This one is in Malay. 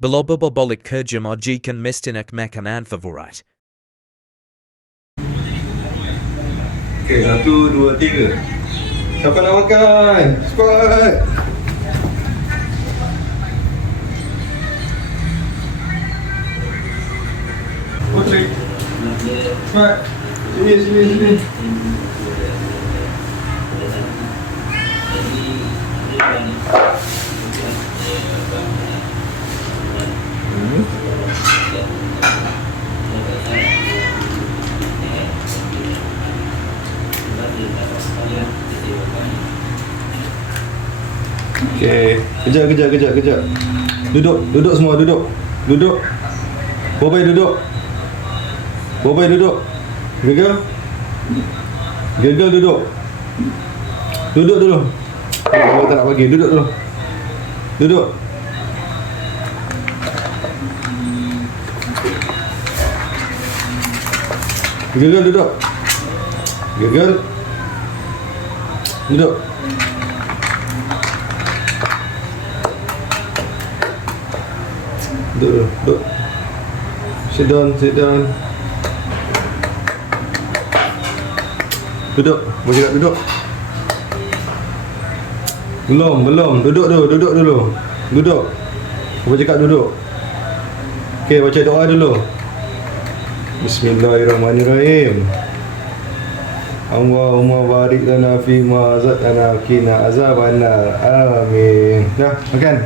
Belobobobolic kerja majikan mistinak makanan favorit. Okey, 1, 2, 3. Siapa nak makan? Cepat. Putri. Cepat. Sini. Okey, kejap. Duduk semua, duduk. Bobai duduk. Gegal duduk. Duduk dulu. Kalau tak nak bagi, duduk dulu. Duduk. Gegal duduk. Duduk. Duduk. Sit down. Duduk. Boleh tak duduk? Belum. Duduk dulu. Duduk. Apa cakap duduk? Okey, baca doa dulu. Bismillahirrahmanirrahim. Allahumma barik lana fi ma razaqtana qina azabannar. Amin. Dah, makan.